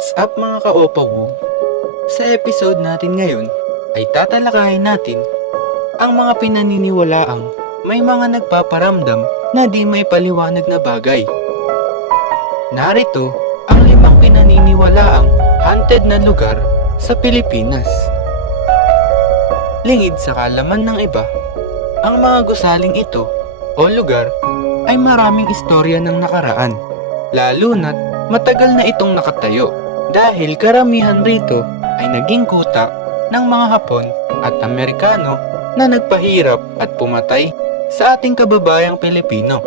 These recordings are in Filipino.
What's up mga ka-Opawog? Sa episode natin ngayon ay tatalakayin natin ang mga pinaniniwalaang may mga nagpaparamdam na di may paliwanag na bagay. Narito ang limang pinaniniwalaang haunted na lugar sa Pilipinas. Lingid sa kalaman ng iba, ang mga gusaling ito o lugar ay maraming istorya ng nakaraan, lalo na't matagal na itong nakatayo dahil karamihan rito ay naging kuta ng mga Hapon at Amerikano na nagpahirap at pumatay sa ating kababayang Pilipino.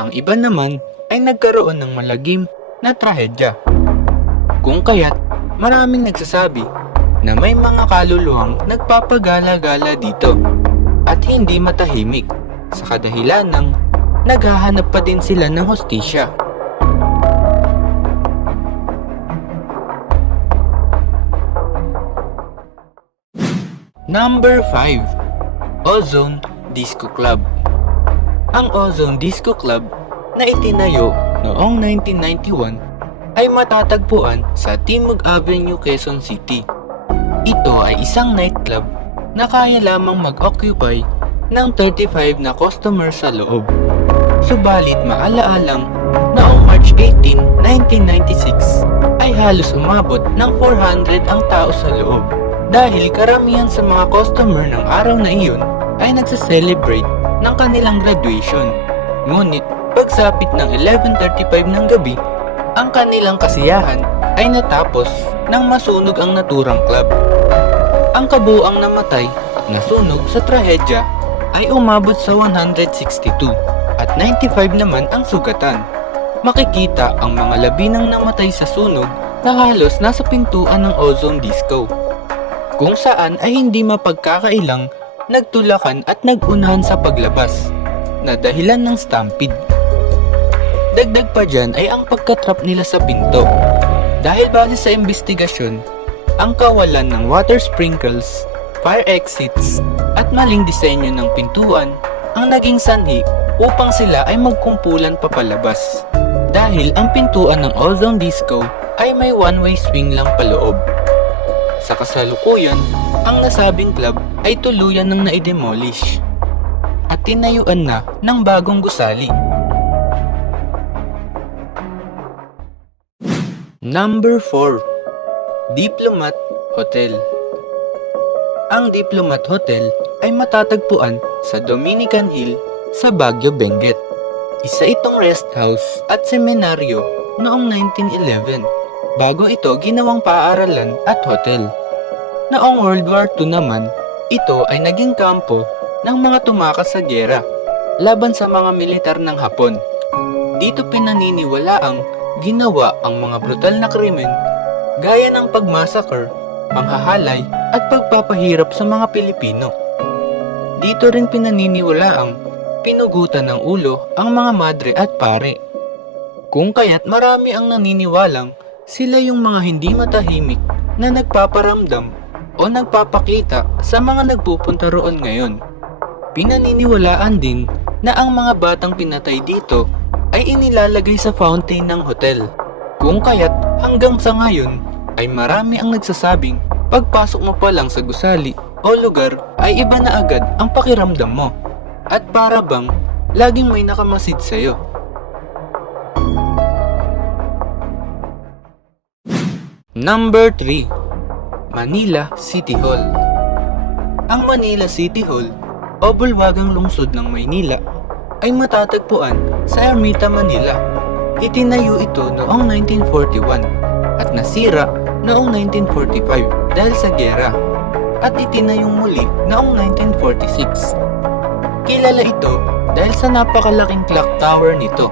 Ang iba naman ay nagkaroon ng malagim na trahedya. Kung kaya't maraming nagsasabi na may mga kaluluwang nagpapagala-gala dito at hindi matahimik sa kadahilan ng naghahanap pa din sila ng hostisya. Number 5 Ozone Disco Club Ang Ozone Disco Club na itinayo noong 1991 ay matatagpuan sa Timog Avenue, Quezon City. Ito ay isang nightclub na kaya lamang mag-occupy ng 35 na customer sa loob. Subalit maalaalang noong March 18, 1996 ay halos umabot ng 400 ang tao sa loob dahil karamihan sa mga customer ng araw na iyon ay nagsa-celebrate ng kanilang graduation. Ngunit pagsapit ng 11.35 ng gabi, ang kanilang kasiyahan ay natapos nang masunog ang naturang club. Ang kabuang namatay at nasunog sa trahedya ay umabot sa 162 at 95 naman ang sugatan. Makikita ang mga labinang namatay sa sunog na halos nasa pintuan ng ozone disco kung saan ay hindi mapagkakailang nagtulakan at nagunahan sa paglabas na dahilan ng stampede. Dagdag pa dyan ay ang pagkatrap nila sa pinto. Dahil base sa investigasyon, ang kawalan ng water sprinkles, fire exits, at maling disenyo ng pintuan ang naging sanhi upang sila ay magkumpulan papalabas. Dahil ang pintuan ng ozone disco ay may one-way swing lang paloob. Sa kasalukuyan, ang nasabing club ay tuluyan ng naidemolish at tinayuan na ng bagong gusali. Number 4 Diplomat Hotel Ang Diplomat Hotel ay matatagpuan sa Dominican Hill sa Baguio, Benguet. Isa itong rest house at seminaryo noong 1911 bago ito ginawang paaralan at hotel. Noong World War II naman, ito ay naging kampo ng mga tumakas sa gera laban sa mga militar ng Hapon. Dito pinaniniwalaang ginawa ang mga brutal na krimen gaya ng pagmassacre, panghahalay at pagpapahirap sa mga Pilipino. Dito rin pinaniniwalaang pinugutan ng ulo ang mga madre at pare. Kung kaya't marami ang naniniwalang sila yung mga hindi matahimik na nagpaparamdam o nagpapakita sa mga nagpupunta roon ngayon. Pinaniniwalaan din na ang mga batang pinatay dito ay inilalagay sa fountain ng hotel. Kung kaya't hanggang sa ngayon ay marami ang nagsasabing pagpasok mo pa lang sa gusali o lugar ay iba na agad ang pakiramdam mo. At para bang laging may nakamasid sa'yo. Number 3 Manila City Hall Ang Manila City Hall o bulwagang lungsod ng Maynila ay matatagpuan sa Ermita, Manila. Itinayo ito noong 1941 at nasira noong 1945 dahil sa gera at itinayong muli noong 1946. Kilala ito dahil sa napakalaking clock tower nito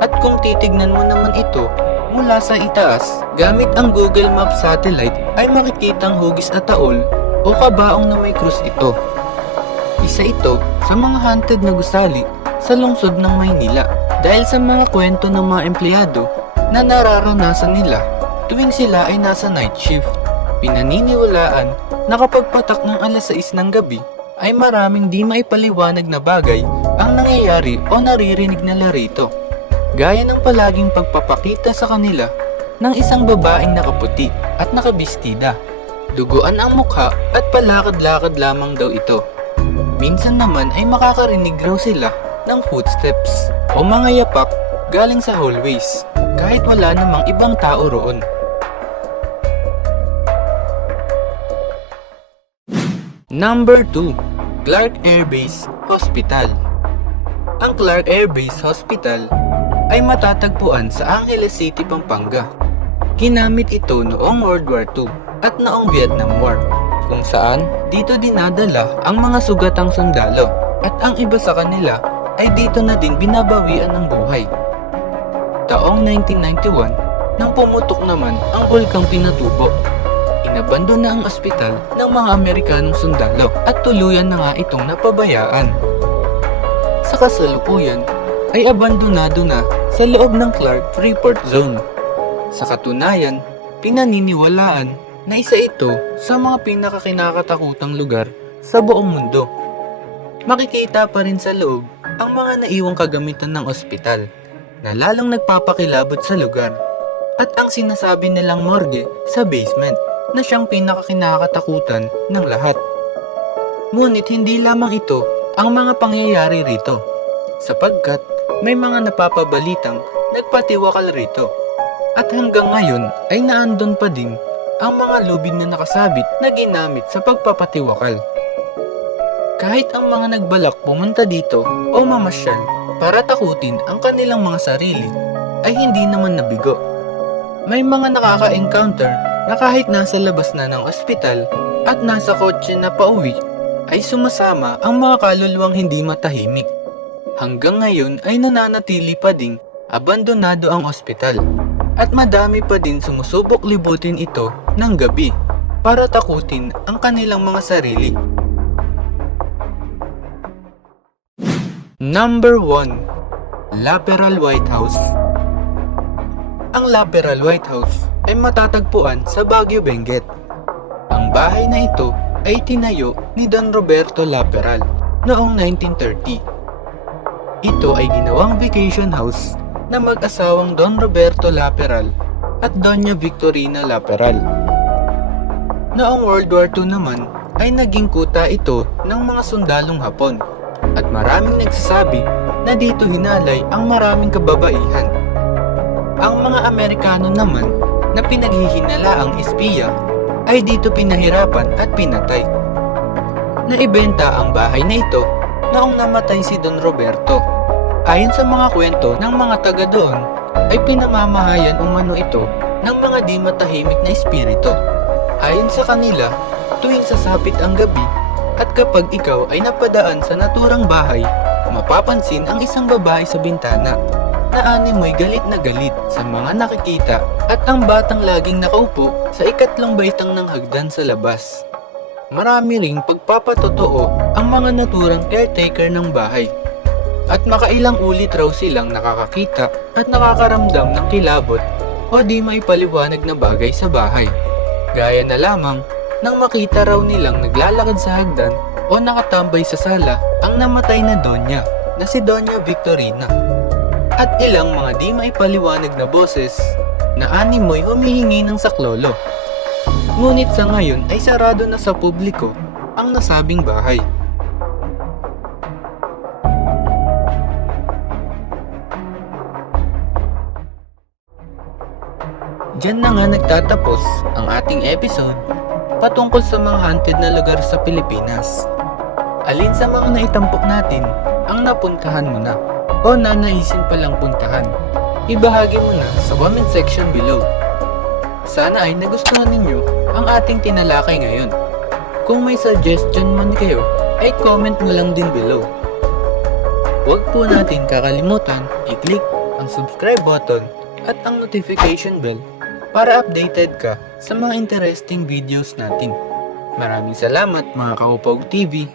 at kung titignan mo naman ito mula sa itaas gamit ang Google Maps satellite ay makikitang hugis at taol o kabaong na may krus ito. Isa ito sa mga haunted na gusali sa lungsod ng Maynila dahil sa mga kwento ng mga empleyado na nararanasan nila tuwing sila ay nasa night shift. Pinaniniwalaan na kapag patak ng alas 6 ng gabi ay maraming di maipaliwanag na bagay ang nangyayari o naririnig nila rito. Gaya ng palaging pagpapakita sa kanila ng isang babaeng nakaputi at nakabistida. Duguan ang mukha at palakad-lakad lamang daw ito. Minsan naman ay makakarinig raw sila ng footsteps o mga yapak galing sa hallways kahit wala namang ibang tao roon. Number 2. Clark Air Base Hospital Ang Clark Air Base Hospital ay matatagpuan sa Angeles City, Pampanga. Ginamit ito noong World War II at noong Vietnam War, kung saan dito dinadala ang mga sugatang sundalo at ang iba sa kanila ay dito na din binabawian ng buhay. Taong 1991, nang pumutok naman ang bulkang Pinatubo, inabando na ang ospital ng mga Amerikanong sundalo at tuluyan na nga itong napabayaan. Sa kasalukuyan, ay abandonado na sa loob ng Clark Freeport Zone. Sa katunayan, pinaniniwalaan na isa ito sa mga pinakakinakatakutang lugar sa buong mundo. Makikita pa rin sa loob ang mga naiwang kagamitan ng ospital na lalong nagpapakilabot sa lugar at ang sinasabi nilang morgue sa basement na siyang pinakakinakatakutan ng lahat. Ngunit hindi lamang ito ang mga pangyayari rito sapagkat may mga napapabalitang nagpatiwakal rito. At hanggang ngayon ay naandon pa din ang mga lubid na nakasabit na ginamit sa pagpapatiwakal. Kahit ang mga nagbalak pumunta dito o mamasyal para takutin ang kanilang mga sarili ay hindi naman nabigo. May mga nakaka-encounter na kahit nasa labas na ng ospital at nasa kotse na pauwi ay sumasama ang mga kaluluwang hindi matahimik. Hanggang ngayon ay nananatili pa ding abandonado ang ospital at madami pa din sumusubok libutin ito ng gabi para takutin ang kanilang mga sarili. Number 1. Laperal White House Ang Laperal White House ay matatagpuan sa Baguio, Benguet. Ang bahay na ito ay tinayo ni Don Roberto Laperal noong 1930. Ito ay ginawang vacation house na mag-asawang Don Roberto Laperal at Doña Victorina Laperal. Noong World War II naman ay naging kuta ito ng mga sundalong Hapon at maraming nagsasabi na dito hinalay ang maraming kababaihan. Ang mga Amerikano naman na pinaghihinala ang espiya ay dito pinahirapan at pinatay. Naibenta ang bahay na ito noong namatay si Don Roberto. Ayon sa mga kwento ng mga taga doon, ay pinamamahayan umano ito ng mga di matahimik na espiritu. Ayon sa kanila, tuwing sasapit ang gabi at kapag ikaw ay napadaan sa naturang bahay, mapapansin ang isang babae sa bintana na animoy galit na galit sa mga nakikita at ang batang laging nakaupo sa ikatlong baitang ng hagdan sa labas. Marami ring pagpapatotoo ang mga naturang caretaker ng bahay at makailang ulit raw silang nakakakita at nakakaramdam ng kilabot o di may paliwanag na bagay sa bahay. Gaya na lamang nang makita raw nilang naglalakad sa hagdan o nakatambay sa sala ang namatay na Donya na si Donya Victorina. At ilang mga di may paliwanag na boses na animoy humihingi ng saklolo. Ngunit sa ngayon ay sarado na sa publiko ang nasabing bahay. Diyan na nga nagtatapos ang ating episode patungkol sa mga haunted na lugar sa Pilipinas. Alin sa mga naitampok natin ang napuntahan mo na o nanaisin palang puntahan? Ibahagi mo na sa comment section below. Sana ay nagustuhan ninyo ang ating tinalakay ngayon. Kung may suggestion man kayo, ay comment mo lang din below. Huwag po natin kakalimutan i-click ang subscribe button at ang notification bell para updated ka sa mga interesting videos natin. Maraming salamat mga Kaupog TV